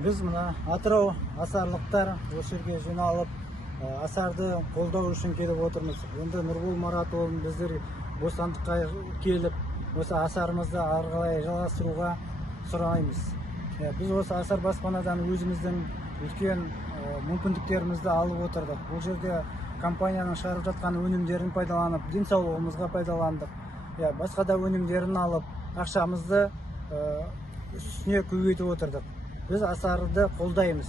Біз мына Атырау асарлықтар осы жерге жиналып, асарды қолдау үшін келіп отырмыз. Енді Нұрбол Маратұлын біздер бостандыққа келіп, осы асарымызды ары қарай жалғастыруға сұраймыз. Біз осы асар баспанадан өзіміздің үлкен мүмкіндіктерімізді алып отырдық. Бұл жерде компанияның шығарып жатқан өнімдерін пайдаланып, денсаулығымызға пайдаландық. Басқа да өнімдерін алып, ақшамызды үстіне көбейтіп отырдық. Біз асарды қолдаймыз.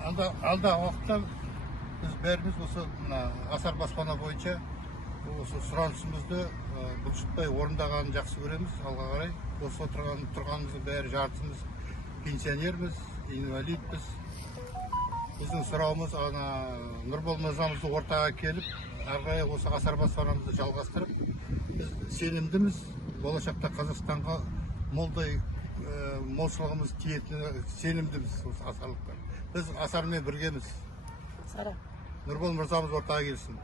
Алда уақытта біз бәріміз осы асар баспана бойынша осы сұранысымызды бұлшытпай орындағанын жақсы көреміз. Алға қарай осы тұрғанымыздың бәрі жартымыз пенсионерміз, инвалидпіз. Біздің сұрауымыз Нұрбол мырзамызды ортаға келіп, ары қарай осы асар баспанамызды жалғастырып, біз сенімдіміз, болашақта Қазақстанға молшылығымыз тиетініне сенімдіміз осы асарлықтар. Біз асармен біргеміз. Нұрбол мырзамыз ортаға келсін.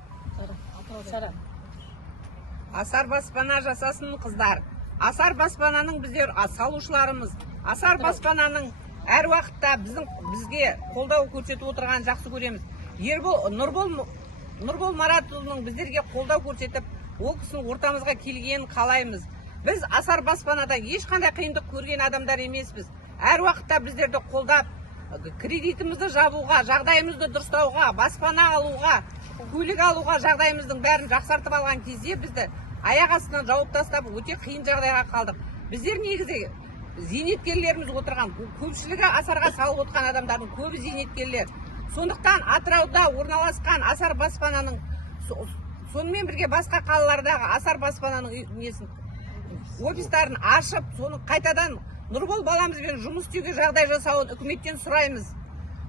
Асар баспана жасасын қыздар. Асар баспананың біздер салушыларымыз. Асар баспананың әр уақытта бізге қолдау көрсетіп отырған жақсы көреміз. Нұрбол Маратұлының біздерге қолдау көрсетіп, ол кісінің ортамызға келгенін қалаймыз. Біз асар баспанада ешқандай қиындық көрген адамдар емеспіз. Әр уақытта біздерді қолдап, кредитімізді жабуға, жағдайымызды дұрыстауға, баспана алуға, көлік алуға жағдайымыздың бәрін жақсартып алған кезде бізді аяқ астынан жауып тастап, өте қиын жағдайға қалдық. Біздер негізі зейнеткерлеріміз отырған, көпшілігі асарға салып отқан адамдардың көбі зейнеткерлер. Сондықтан Атырауда орналасқан асар баспананың, сонымен бірге басқа қалалардағы асар баспананың офистарын ашып, соны қайтадан Нұрбол баламызбен жұмыс істеуге жағдай жасауын үкіметтен сұраймыз.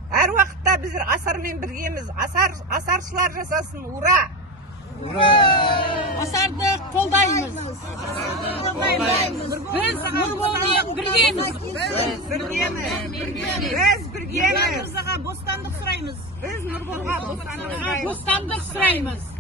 Әр уақытта біздер асармен біргеміз. Асаршылар жасасын, ура! Асарды қолдаймыз. Біз Нұрболмен біргеміз. Біз біргеміз. Бостандық сұраймыз. Біз Нұрболға бостандық сұраймыз.